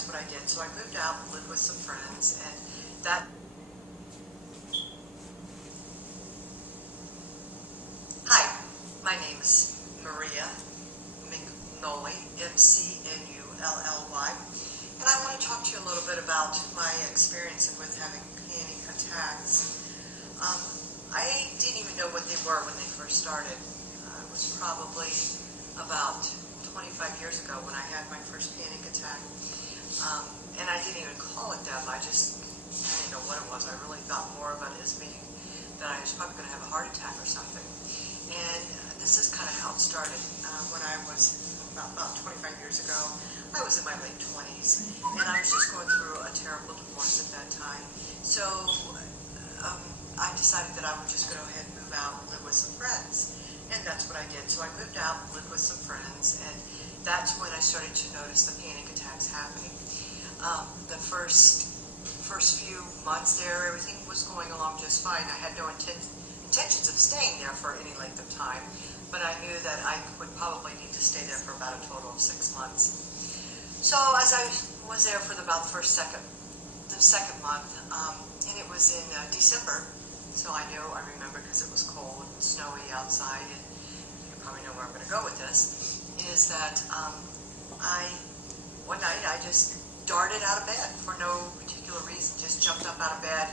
that's what I did. So I moved out and lived with some friends, and that. Hi, my name is Maria McNully, M-C-N-U-L-L-Y, and I want to talk to you a little bit about my experience with having panic attacks. I didn't even know what they were when they first started. It was probably about 25 years ago when I had my first panic attack. And I didn't even call it that. I didn't know what it was. I really thought more about it as being that I was probably going to have a heart attack or something. And this is kind of how it started. When I was about 25 years ago, I was in my late 20s, and I was just going through a terrible divorce at that time. So I decided that I would just go ahead and move out and live with some friends. And that's what I did. So I moved out and lived with some friends, and that's when I started to notice the panic attacks happening. The first few months there, everything was going along just fine. I had no intentions of staying there for any length of time, but I knew that I would probably need to stay there for about a total of 6 months. So as I was there for about the second month, and it was in December, so I remember because it was cold and snowy outside, and you probably know where I'm going to go with this, is that one night I just darted out of bed for no particular reason, just jumped up out of bed,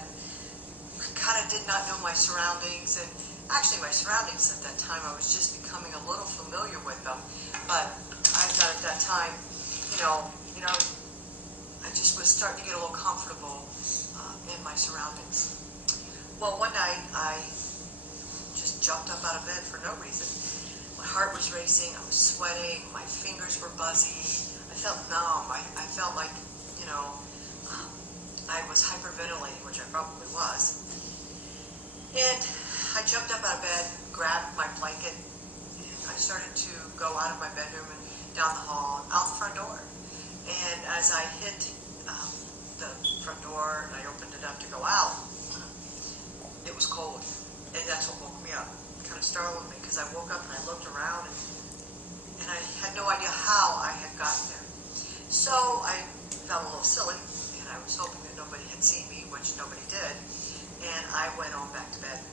kind of did not know my surroundings, and actually my surroundings at that time, I was just becoming a little familiar with them, but I thought at that time, I just was starting to get a little comfortable in my surroundings. Well, one night I just jumped up out of bed for no reason. My heart was racing, I was sweating, my fingers were buzzy, I felt numb, I felt like, I was hyperventilating, which I probably was. And I jumped up out of bed, grabbed my blanket, and I started to go out of my bedroom and down the hall, out the front door. And as I hit the front door and I opened it up to go out, it was cold, and that's what woke me up. It kind of startled me because I woke up and I looked around, and I had no idea how I had gotten there. So I felt a little silly, and I was hoping that nobody had seen me, which nobody did, and I went on back to bed.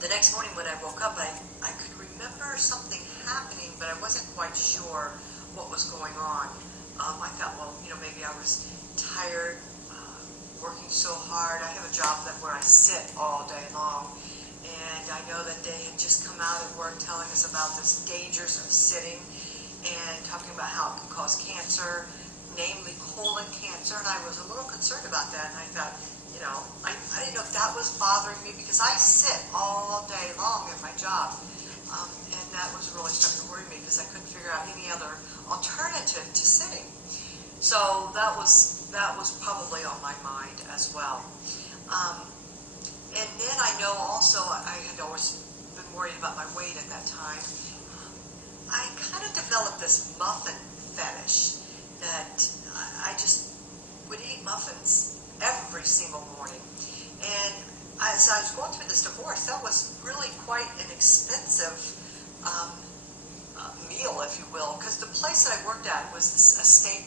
The next morning when I woke up, I could remember something happening, but I wasn't quite sure what was going on. I thought, well, maybe I was tired, working so hard. I have a job where I sit all day long, and I know that they had just come out at work telling us about the dangers of sitting and talking about how it can cause cancer, namely colon cancer, and I was a little concerned about that, and I thought, I didn't know if that was bothering me because I sit all day long at my job, and that was really starting to worry me because I couldn't figure out any other alternative to sitting. So that was probably on my mind as well. And then I know also I had always been worried about my weight at that time. I kind of developed this muffin fetish that I just would eat muffins every single morning. And as I was going through this divorce, that was really quite an expensive meal, if you will, because the place that I worked at was a state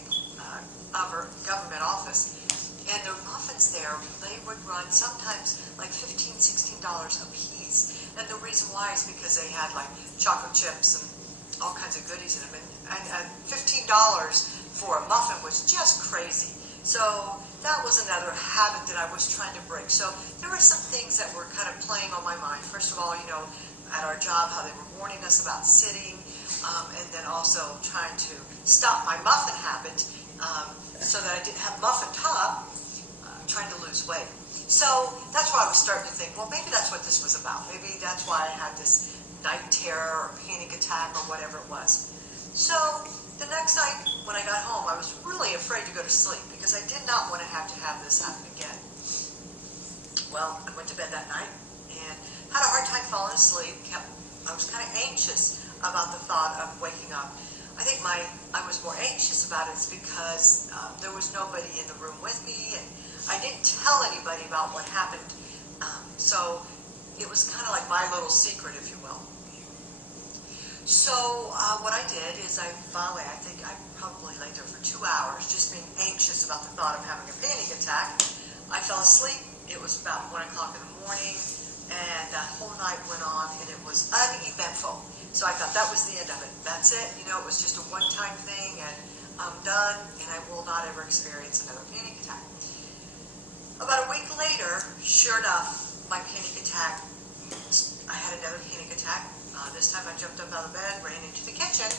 government office, and the muffins there, they would run sometimes like $15, $16 a piece, and the reason why is because they had like chocolate chips and all kinds of goodies in them, and $15 for a muffin was just crazy. So that was another habit that I was trying to break. So there were some things that were kind of playing on my mind. First of all, at our job, how they were warning us about sitting, and then also trying to stop my muffin habit so that I didn't have muffin top, trying to lose weight. So that's why I was starting to think, well, maybe that's what this was about. Maybe that's why I had this night terror or panic attack or whatever it was. So the next night when I got home, I was really afraid to go to sleep because I did not want to have this happen again. Well, I went to bed that night and had a hard time falling asleep. I was kind of anxious about the thought of waking up. I think I was more anxious about it because there was nobody in the room with me, and I didn't tell anybody about what happened. So it was kind of like my little secret, if you will. So what I did is I think I probably laid there for 2 hours just being anxious about the thought of having a panic attack. I fell asleep. It was about 1 o'clock in the morning, and that whole night went on, and it was uneventful. So I thought that was the end of it. That's it. You know, it was just a one-time thing, and I'm done, and I will not ever experience another panic attack. About a week later, sure enough, my panic attack, I had another panic attack. This time I jumped up out of bed, ran into the kitchen,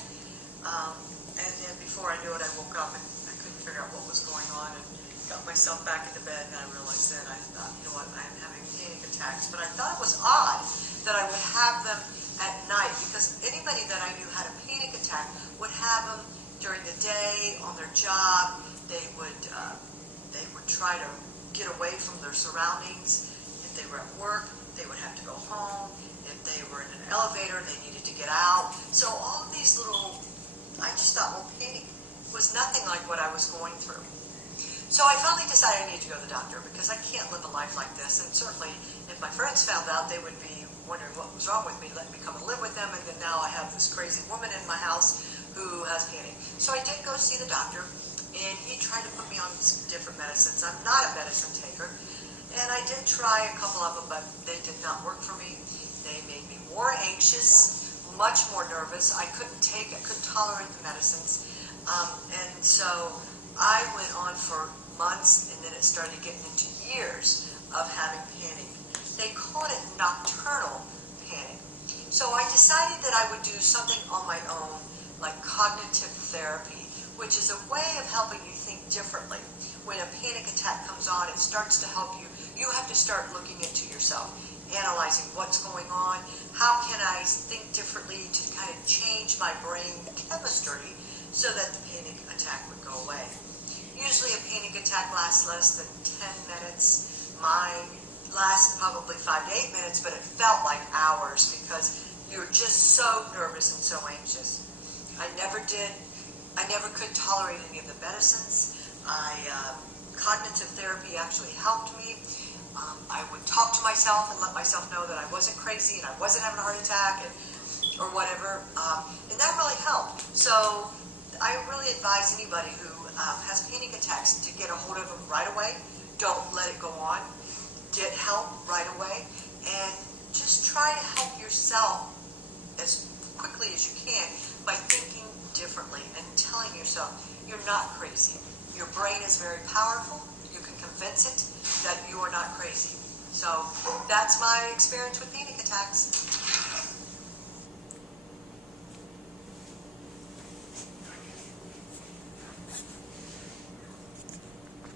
and then before I knew it, I woke up and I couldn't figure out what was going on, and got myself back into bed, and I realized then, I thought, you know what, I am having panic attacks. But I thought it was odd that I would have them at night, because anybody that I knew had a panic attack would have them during the day, on their job. They would try to get away from their surroundings. If they were at work, they would have to go home. If they were in an elevator, they needed to get out. So all of these little, I just thought, well, panic was nothing like what I was going through. So I finally decided I need to go to the doctor, because I can't live a life like this. And certainly, if my friends found out, they would be wondering what was wrong with me, letting me come and live with them, and then now I have this crazy woman in my house who has panic. So I did go see the doctor, and he tried to put me on some different medicines. I'm not a medicine taker, and I did try a couple of them, but they did not work for me. They made me more anxious, much more nervous. I couldn't tolerate the medicines. And so I went on for months, and then it started getting into years of having panic. They called it nocturnal panic. So I decided that I would do something on my own, like cognitive therapy, which is a way of helping you think differently. When a panic attack comes on, it starts to help you. You have to start looking into yourself, analyzing what's going on. How can I think differently to kind of change my brain chemistry so that the panic attack would go away? Usually a panic attack lasts less than 10 minutes. Mine lasts probably 5 to 8 minutes, but it felt like hours because you're just so nervous and so anxious. I never could tolerate any of the medicines. Cognitive therapy actually helped me. I would talk to myself and let myself know that I wasn't crazy and I wasn't having a heart attack or whatever, and that really helped. So I really advise anybody who has panic attacks to get a hold of them right away. Don't let it go on. Get help right away, and just try to help yourself as quickly as you can by thinking differently and telling yourself you're not crazy. Your brain is very powerful. You can convince it that you are not crazy. So that's my experience with panic attacks.